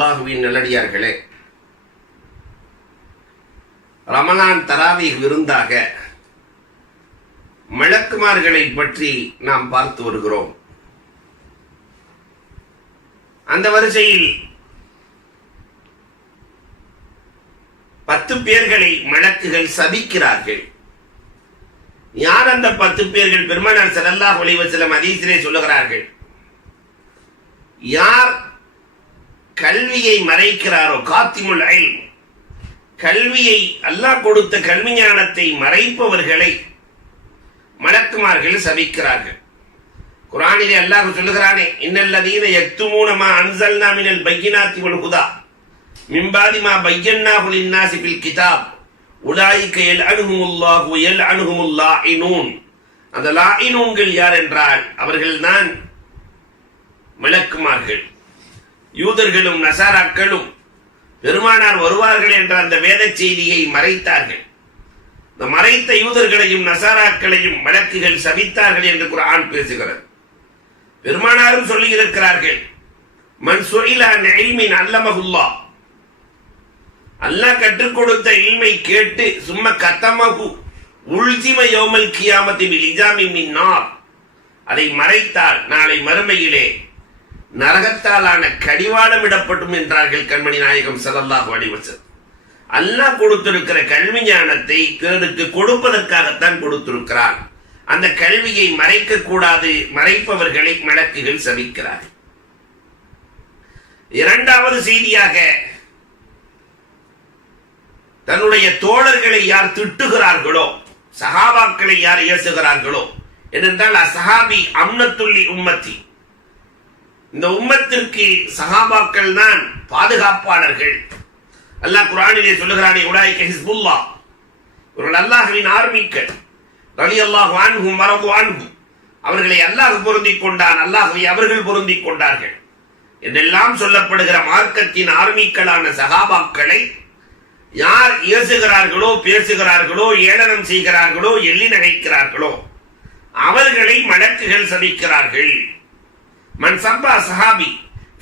அல்லாஹுவின் நல்லடியார்களே, ரமலான் தராவீஹ் விருந்தாக மலக்குமார்களை பற்றி நாம் பார்த்து வருகிறோம். அந்த வரிசையில் 10 பேர்களை மலக்குகள் சபிக்கிறார்கள். யார் அந்த 10 பேர்கள்? பெருமானார் ஸல்லல்லாஹு அலைஹி வஸல்லம் ஹதீஸிலே சொல்லுகிறார்கள், யார் கல்வியை மறைக்கிறாரோ, காத்திமுல் இல்ம், கல்வியை அல்லாஹ் கொடுத்த கல்வி ஞானத்தை மறைப்பவர்களை மலக்குமார்கள் சபிக்கிறார்கள். குர்ஆனிலே அல்லாஹ் சொல்லுகிறானே, இன்னல்லதீன யக்துமூன மா அன்ஸல்னா மினல் பையினாத்தி வல் ஹுதா மின் பாதி மா பையன்னாஹு லின்னாஸி ஃபில் கிதாப் உலாயிக யல்அனுஹுமுல்லாஹு வ யல்அனுஹுமுல் லாயினூன். அந்த லாயினூன்கள் யார் என்றால் அவர்கள்தான் மலக்குமார்கள். யூதர்களும் நசாராக்களும் பெருமானார் வருவார்கள் என்ற அந்த வேத செய்தியை மறைத்தார்கள். இந்த மறைத்த யூதர்களையும் நசாராக்களையும் மலக்குகள் சபித்தார்கள் என்று குர்ஆன் பேசுகிறது. பெருமானாரும் சொல்லி இருக்கிறார்கள், மன் சுஇல அன் இல்மின் அல்லமஹுல்லாஹ், அல்லாஹ் கற்றுக் கொடுத்த இல்மை கேட்டு சும்ம கத்தமஹு உல்சிம யௌமல் கியாமத்தி பில் இஜாமி மின் நார், அதை மறைத்தால் நாளை மறுமையிலே நரகத்தாலான கடிவாளம் இடப்படும் என்றார்கள் கண்மணி நாயகம் ஸல்லல்லாஹு அலைஹி வஸல்லம். அல்லாஹ் கொடுத்திருக்கிற கல்வி ஞானத்தை பிறருக்கு கொடுப்பதற்காகத்தான் கொடுத்திருக்கிறார். அந்த கல்வியை மறைக்க கூடாது, மறைப்பவர்களை மலக்குகள் சபிக்கிறார். இரண்டாவது செய்தியாக, தன்னுடைய தோழர்களை யார் திட்டுகிறார்களோ, சஹாபாக்களை யார் ஏசுகிறார்களோ, ஏனென்றால் அஸ்ஹாபி அம்னத்துல்லி உம்மத்தி, இந்த உம்மத்திற்கு சஹாபாக்கள் தான் பாதுகாப்பாளர்கள். அல்லாஹ் குர்ஆனிலே சொல்லுகிறானே, உலாயிக ஹிஸ்புல்லாஹ், இவர்கள் அல்லாஹ்வின் ஆர்மிகள், ரலியல்லாஹு அன்ஹும் வரது அன்ஹும், அவர்களை அல்லாஹ் பொருந்திக் கொண்டான், அல்லாஹ்வை அவர்கள் பொருந்திக் கொண்டார்கள் என்றெல்லாம் சொல்லப்படுகிற மார்க்கத்தின் ஆர்மிக்களான சஹாபாக்களை யார் ஏசுகிறார்களோ, பேசுகிறார்களோ, ஏளனம் செய்கிறார்களோ, எள்ளி நகைக்கிறார்களோ அவர்களை மலக்குகள் சபிக்கிறார்கள். மன் சப்பா சஹாபி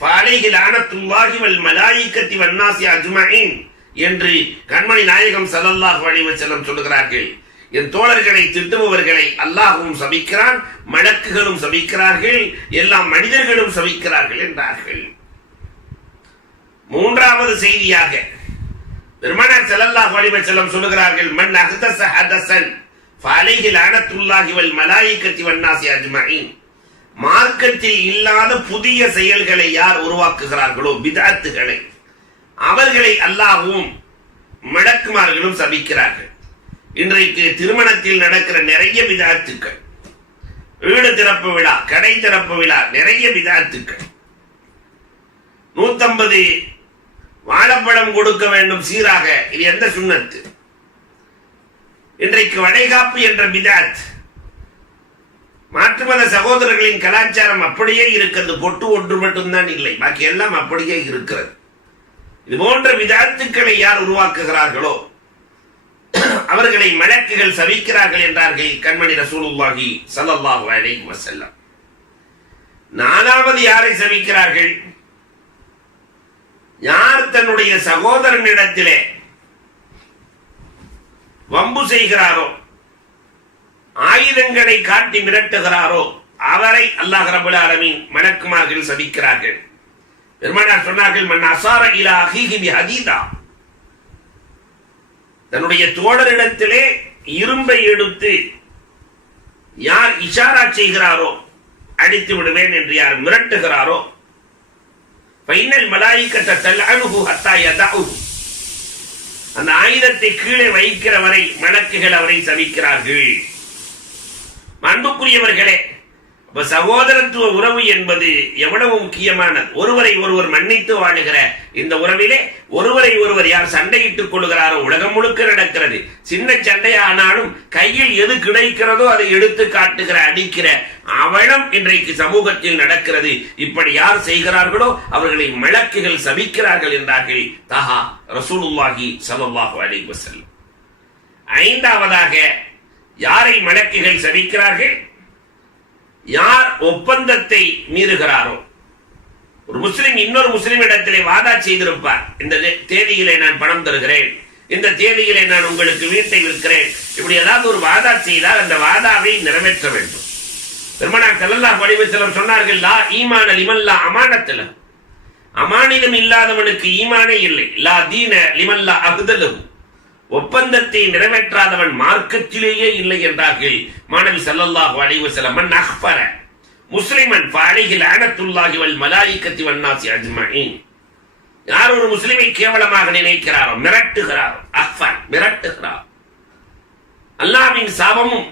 ஃபஅலைஹி லஅனத்துல்லாஹி வல் மலாயிகத்தி வன் நாஸி அஜ்மஈன் என்று கண்மணி நாயகம் ஸல்லல்லாஹு அலைஹி வஸல்லம் சொல்கிறார்கள். என் தோழர்களை திட்டுபவர்களை அல்லாஹ்வும் சபிக்கிறான், மலக்குகளும் சபிக்கிறார்கள், எல்லா மனிதர்களும் சபிக்கிறார்கள் என்றார்கள். மூன்றாவது செய்தியாக பெருமானார் ஸல்லல்லாஹு அலைஹி வஸல்லம் சொல்கிறார்கள், மன் அஹ்தஸ ஹதஸன் ஃபஅலைஹி லஅனத்துல்லாஹி வல் மலாயிகத்தி வன் நாஸி அஜ்மஈன், மார்க்கத்தில் இல்லாத புதிய செயல்களை யார் உருவாக்குகிறார்களோ, பிதஅத்துகளை, அவர்களை அல்லாஹ்வும் மலக்குமார்களும் சபிக்கிறார்கள். இன்றைக்கு திருமணத்தில் நடக்கிற நிறைய பிதஅத்துக்கள், வீடு திறப்பு விழா, கடை திறப்பு விழா, நிறைய பிதஅத்துக்கள். 150 வாழைப்பழம் கொடுக்க வேண்டும் சீராக, இது எந்த சுன்னத்து? இன்றைக்கு வளைகாப்பு என்ற பிதஅத், மாற்றுமத சகோதரர்களின் கலாச்சாரம் அப்படியே இருக்கிறது. பொட்டு ஒன்று மட்டும்தான் இல்லை, பாக்கி எல்லாம் அப்படியே இருக்கிறது. இது போன்ற பிதஅத்துக்களை யார் உருவாக்குகிறார்களோ அவர்களை மலக்குகள் சபிக்கிறார்கள் என்றார்கள் கண்மணி ரசூலுல்லாஹி ஸல்லல்லாஹு அலைஹி வஸல்லம். நாலாவது யாரை சபிக்கிறார்கள்? யார் தன்னுடைய சகோதரனிடத்திலே வம்பு செய்கிறாரோ, ஆயுதங்களை காட்டி மிரட்டுகிறாரோ அவரை அல்லாஹ் ரப்பல் ஆலமீன் மலக்குமார்கள் சபிக்கிறார்கள். பெருமானார் சொன்னார்கள், மன் அஸார இலா அஹீஹி பிஹதீதா, தன்னுடைய தோழரிடத்திலே இரும்பை எடுத்து யார் இஷாரா செய்கிறாரோ, அடித்து விடுவேன் என்று யார் மிரட்டுகிறாரோ, ஃபைனல் மலாயிகத தல்அனுஹு ஹத்தா யதஉ, அந்த ஆயுதத்தை கீழே வைக்கிற வரை மலக்குகள் அவரை சபிக்கிறார்கள். அன்புக்குரியவர்களே, சகோதரத்துவ உறவு என்பது எவ்வளவு முக்கியமானது. ஒருவரை ஒருவர் மன்னித்து வாழுகிற இந்த உறவிலே ஒருவரை ஒருவர் யார் சண்டையிட்டுக் கொள்கிறாரோ, உலகம் முழுக்க நடக்கிறது. சின்ன சண்டையானாலும் கையில் எது கிடைக்கிறதோ அதை எடுத்து காட்டுகிற, அடிக்கிற அவலம் இன்றைக்கு சமூகத்தில் நடக்கிறது. இப்படி யார் செய்கிறார்களோ அவர்களை மலக்குகள் சபிக்கிறார்கள் என்றார்கள் தஹா ரசூலுல்லாஹி ஸல்லல்லாஹு அலைஹி வஸல்லம். ஐந்தாவதாக யாரை மலக்குகள் சபிக்கிறார்கள்? யார் ஒப்பந்தத்தை மீறுகிறாரோ, ஒரு முஸ்லிம் இன்னொரு முஸ்லிம் இடத்திலே வாதா செய்திருப்பார், இந்த தேதியிலே நான் பணம் தருகிறேன், இந்த தேதியிலே நான் உங்களுக்கு வீட்டை விற்கிறேன், இப்படி ஏதாவது ஒரு வாதா செய்தால் அந்த வாதாவை நிறைவேற்ற வேண்டும். பெருமானார் ஸல்லல்லாஹு அலைஹி வஸல்லம் சொன்னார்கள், லா ஈமான லிமன் லா அமானத்துல, அமானிதம் இல்லாதவனுக்கு ஈமானே இல்லை. லா தீன லிமன் லா அஹ்தலஹு, ஒப்பந்தத்தை நிறைவேற்றாதவன் மார்க்கத்திலேயே இல்லை என்றார்கள் மாணவி ஸல்லல்லாஹு அலைஹி வஸல்லம். மன் அக்பர முஸ்லிமன் ஃபஅலைஹி லஅனத்துல்லாஹி வல் மலாயிகத்தி வன் நாஸி அஜ்மஈன். யார் ஒரு முஸ்லிமை கேவலமாக நினைக்கிறாரோ, மிரட்டுகிறாரோ, அக்பர் மிரட்டுகிறார், அல்லாஹ்வின் சாபமும்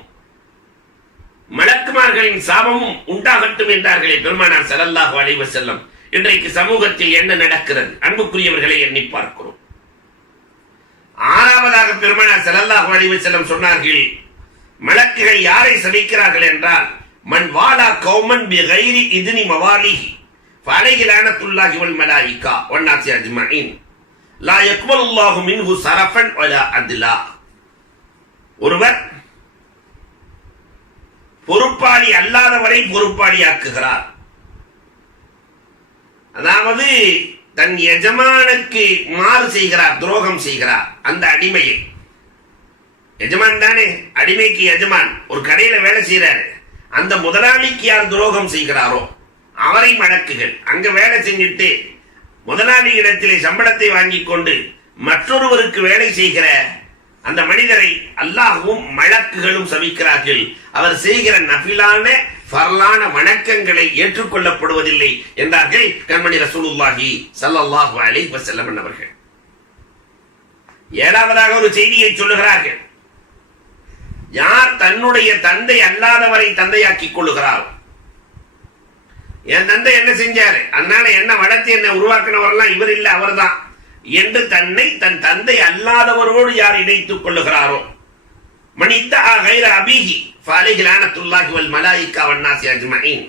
மலக்குமார்களின் சாபமும் உண்டாகட்டும் என்றார்களே பெருமானார் ஸல்லல்லாஹு அலைஹி வஸல்லம். இன்றைக்கு சமூகத்தில் என்ன நடக்கிறது அன்புக்குரியவர்களை எண்ணி பார்க்கிறோம். ஆறாவதாக பெருமானார் ஸல்லல்லாஹு அலைஹி வஸல்லம் சொன்னார்கள், மலக்குகள் யாரை சபிக்கிறார்கள் என்றால், மன் வாலா கௌமன் பிகைரி இத்னி மவாலிஹி ஃபஅலைஹி லஅனத்துல்லாஹி வல் மலாயிகா வன் நாஸி அஜ்மஈன் லா யக்பலுல்லாஹு மின்ஹு ஸரஃபன் வலா அத்லா. ஒருவர் பொறுப்பாளி அல்லாதவரை பொறுப்பாளியாக்குகிறார், அதாவது தன் எஜமானுக்கு மாறு செய்கிறார், துரோகம் செய்கிறார். அந்த அடிமையை, எஜமான் தானே அடிமைக்கு எஜமான், ஒரு கடையில வேலை செய்யறாரு, அந்த முதலாளிக்கு யார் துரோகம் செய்கிறாரோ அவரை மடக்குகள். அங்க வேலை செஞ்சுட்டு முதலாளி இடத்திலே சம்பளத்தை வாங்கி கொண்டு மற்றொருவருக்கு வேலை செய்கிற அந்த மனிதரை அல்லாஹ்வும் மலக்குகளும் சபிக்கிறார்கள். அவர் செய்கிற நஃபிலான ஃபர்லான வணக்கங்களை ஏற்றுக்கொள்ளப்படுவதில்லை என்றார்கள் கண்மணி ரசூலுல்லாஹி ஸல்லல்லாஹு அலைஹி வஸல்லம் அவர்கள். ஏழாவதாக ஒரு செய்தியை சொல்லுகிறார்கள், யார் தன்னுடைய தந்தை அல்லாதவரை தந்தையாக்கிக் கொள்ளுகிறாரோ, என் தந்தை என்ன செஞ்சாரு, அதனால என்ன வளர்த்து என்ன உருவாக்கினவரெல்லாம் இவர் இல்ல அவர்தான் என்று தன்னை தன் தந்தை அல்லாதவரோடு யார் இணைத்துக் கொள்ளுகிறாரோ, மனிதா கைர அபிஹி ஃபஅலைஹி லஅனத்துல்லாஹி வல் மலாயிகா வன் நாஸி அஜ்மஈன்,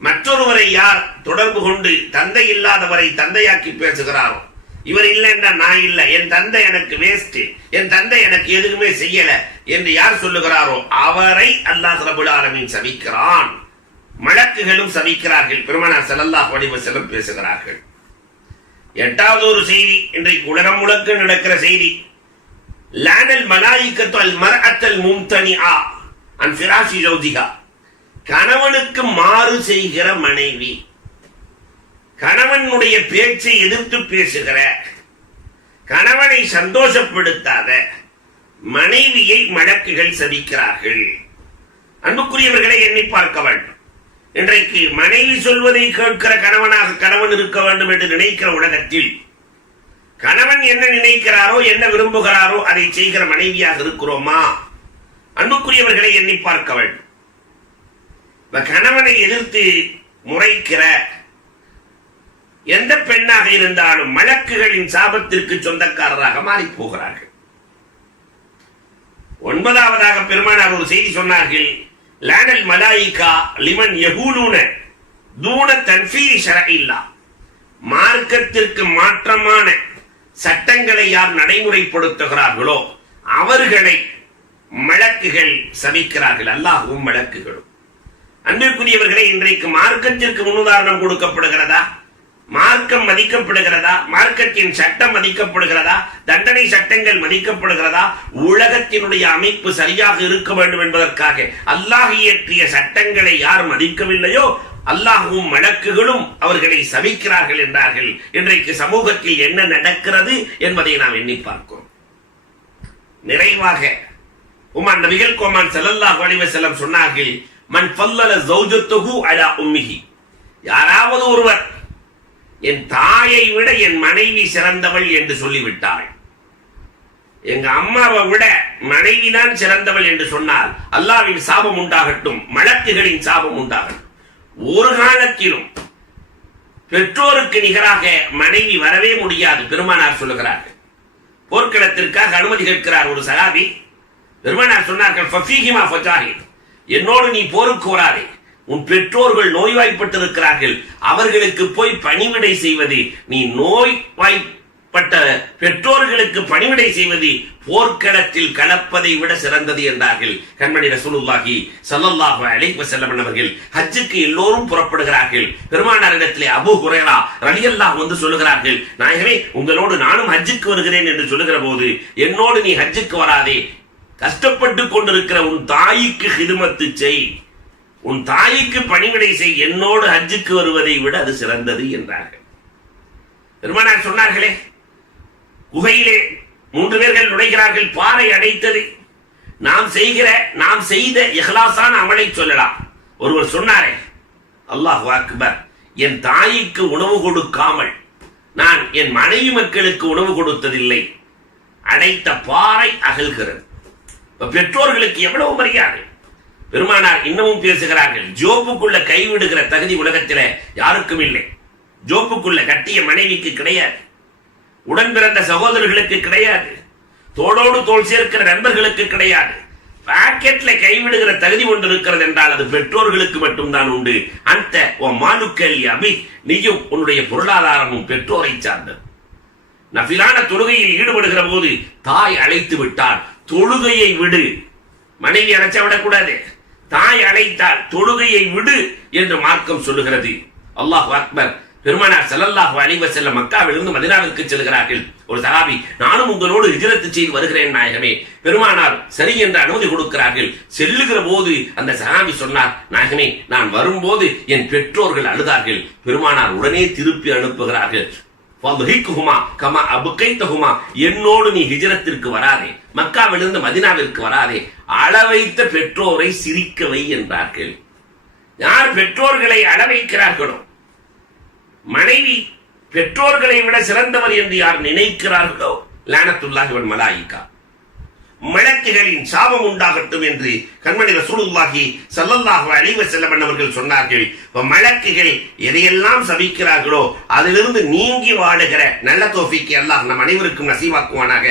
மற்றொருவரை யார் தொடர்பு கொண்டு தந்தை இல்லாதவரை தந்தையாக்கி பேசுகிறாரோ, இவர் இல்லை என்றா நான் இல்லை, என் தந்தை எனக்கு வேஸ்ட், என் தந்தை எனக்கு எதுவுமே செய்யல என்று யார் சொல்லுகிறாரோ அவரை அல்லாஹ் ரப்பல் ஆலமீன் சபிக்கிறான். மலக்குகளும் சபிக்கிறார்கள். பெருமானார் ஸல்லல்லாஹு அலைஹி வஸல்லம் பேசுகிறார்கள். எட்டாவது ஒரு செய்தி, இன்றைக்கு உலகம் முழுக்க நடக்கிற செய்தி, லானல் மலாயிகத்து அல் மர்அத்தல் மும்தனிஆ அன் ஃபிராஷி ஜௌஜிஹா, கணவனுக்கு மாறு செய்கிற மனைவி, கணவனுடைய பேச்சை எதிர்த்து பேசுகிற, கணவனை சந்தோஷப்படுத்தாத மனைவியை மலக்குகள் சபிக்கிறார்கள். அன்புக்குரியவர்களை எண்ணி பார்க்க வேண்டும். இன்றைக்கு மனைவி சொல்வதை கேட்கிற கணவனாக கணவன் இருக்க வேண்டும் என்று நினைக்கிற உலகத்தில் கணவன் என்ன நினைக்கிறாரோ என்ன விரும்புகிறாரோ அதை செய்கிற மனைவியாக இருக்கிறோமா? அன்புக்குரியவர்களை எண்ணி பார்க்க வேண்டும். கணவனை எதிர்த்து முறைக்கிற எந்த பெண்ணாக இருந்தாலும் மலக்குகளின் சாபத்திற்கு சொந்தக்காரராக மாறி போகிறார்கள். ஒன்பதாவதாக பெருமானார் ஒரு செய்தி சொன்னார்கள், லானல் மலாயிகா லிமன் யகூலுன தூன தன்ஃபீரி ஷரஇல்லா, மார்க்கத்திற்கு மாற்றமான சட்டங்களை யார் நடைமுறைப்படுத்துகிறார்களோ அவர்களை மலக்குகள் சபிக்கிறார்கள், அல்லாஹ்வும் மலக்குகளும். அன்பிற்குரியவர்களை, இன்றைக்கு மார்க்கத்திற்கு முன்னுதாரணம் கொடுக்கப்படுகிறதா? மார்க்கம் மதிக்கப்படுகிறதா? மார்க்கத்தின் சட்டம் மதிக்கப்படுகிறதா? தண்டனை சட்டங்கள் மதிக்கப்படுகிறதா? உலகத்தினுடைய அமைப்பு சரியாக இருக்க வேண்டும் என்பதற்காக அல்லாஹ் இயற்றிய சட்டங்களை யார் மதிக்கவில்லையோ அல்லாஹ்வும் மலக்குகளும் அவர்களை சபிக்கிறார்கள் என்றார்கள். இன்றைக்கு சமூகத்தில் என்ன நடக்கிறது என்பதை நாம் எண்ணி பார்க்கிறோம். நிறைவாக உமர் நபிகள் கோமான் ஸல்லல்லாஹு அலைஹி வஸல்லம் சொன்னார்கள், மன் ஃபல்லல ஜௌஜத்துஹு அலா உம்மிஹி, யாராவது ஒருவர் என் தாயை விட என் மனைவி சிறந்தவள் என்று சொல்லிவிட்டாள், எங்க அம்மாவை விட மனைவிதான் சிறந்தவள் என்று சொன்னால் அல்லாஹ்வின் சாபம் உண்டாகட்டும், மலக்குகளின் சாபம் உண்டாகட்டும். ஒரு காலத்திலும் பெற்றோருக்கு நிகராக மனைவி வரவே முடியாது. பெருமானார் சொல்லுகிறார்கள். போர்க்களத்திற்காக அனுமதி கேட்கிறார் ஒரு சகாபி. பெருமானார் சொன்னார்கள், ஃபஃபீஹிமா ஃபஜாஹித், என்னோடு நீ போருக்கு வராதே, உன் பெற்றோர்கள் நோய்வாய்ப்பட்டிருக்கிறார்கள், அவர்களுக்கு போய் பணிவிடை செய்வது நீ நோய்வாய் பெற்றோர்களுக்கு பணிவிடை செய்வது போர்க்களத்தில் கலப்பதை விட சிறந்தது என்றார்கள் கண்மணி ரசூலுல்லாஹி ஸல்லல்லாஹு அலைஹி வஸல்லம் அவர்கள். ஹஜ்ஜுக்கு எல்லோரும் புறப்படுகிறார்கள். பெருமானாரிடத்திலே அபூ ஹுரைரா ரலியல்லாஹு வந்து சொல்லுகிறார்கள், நாயகமே உங்களோடு நானும் ஹஜ்ஜுக்கு வருகிறேன் என்று சொல்லுகிற போது, என்னோடு நீ ஹஜ்ஜுக்கு வராதே, கஷ்டப்பட்டு கொண்டிருக்கிற உன் தாய்க்கு ஹிதுமத்து செய், உன் தாய்க்கு பணிவிடை செய், என்னோடு ஹஜ்ஜுக்கு வருவதை விட அது சிறந்தது என்றார்கள். பெருமானார் சொன்னார்களே, குகையிலே 3 பேர்கள் நுழைகிறார்கள், பாறை அடைத்தது. நாம் செய்த இஹ்லாஸான அமலை சொல்லலாம். ஒருவர் சொன்னாரே, அல்லாஹு அக்பர், என் தாய்க்கு உணவு கொடுக்காமல் நான் என் மனைவி மக்களுக்கு உணவு கொடுத்ததில்லை, அடைத்த பாறை அகல்கிறது. பெற்றோர்களுக்கு எவ்வளவு மரியாதை. பெருமானார் இன்னமும் பேசுகிறார்கள், ஜோப்புக்குள்ள கைவிடுகிற தகுதி உலகத்தில் யாருக்கும் இல்லை. ஜோப்புக்குள்ள கட்டிய மனைவிக்கு கிடையாது, உடன் பிறந்த சகோதரர்களுக்கு கிடையாது, தோளோடு தோள் சேர்க்கிற நண்பர்களுக்கு கிடையாது. பாக்கெட்ல கைவிடுகிற தகுதி ஒன்று இருக்கிறது என்றால் அது பெற்றோர்களுக்கு மட்டும்தான் உண்டு. அந்த மானுக்கல் அபி, நீயும் உன்னுடைய பொருளாதாரமும் பெற்றோரை சார்ந்தது. நஃபிலான தொழுகையில் ஈடுபடுகிற போது தாய் அழைத்து விட்டால் தொழுகையை விடு. மனைவி அழைச்சா விடக்கூடாது, தாய் அழைத்தால் தொழுகையை விடு என்று மார்க்கம் சொல்லுகிறது. அல்லாஹு அக்பர். பெருமானார் ஸல்லல்லாஹு அலைஹி வஸல்லம் மக்காவிலிருந்து மதீனாவிற்கு செல்கிறார்கள். ஒரு சஹாபி, நானும் உங்களோடு ஹிஜ்ரத் செய்து வருகிறேன் நாயகமே. பெருமானார் சரி என்று அனுமதி கொடுக்கிறார்கள். செல்லுகிற போது அந்த சஹாபி சொன்னார், நாயகமே நான் வரும்போது என் பெற்றோர்கள் அழுதார்கள். பெருமானார் உடனே திருப்பி அனுப்புகிறார்கள், என்னோடு நீ ஹிஜ்ரத்திற்கு வராதே, மக்காவிலிருந்து மதீனாவிற்கு வராதே, அளவைத்த பெற்றோரை சிரிக்கவை என்றார்கள். யார் பெற்றோர்களை அளவைக்கிறார்களோ, மனைவி பெற்றோர்களை விட சிறந்தவர் என்று யார் நினைக்கிறார்களோ, லானத்துல்லாஹி வல் மலாயிகா, மலக்குகளின் சாபம் உண்டாகட்டும் என்று கண்மணி ரசூலுல்லாஹி ஸல்லல்லாஹு அலைஹி வஸல்லம் அவர்கள் சொன்னார்கள். மலக்குகள் எதையெல்லாம் சபிக்கிறார்களோ அதிலிருந்து நீங்கி வாழுகிற நல்ல தௌஃபீக்கை அல்லாஹ் நம் அனைவருக்கும் நசீவாக்குவானாக.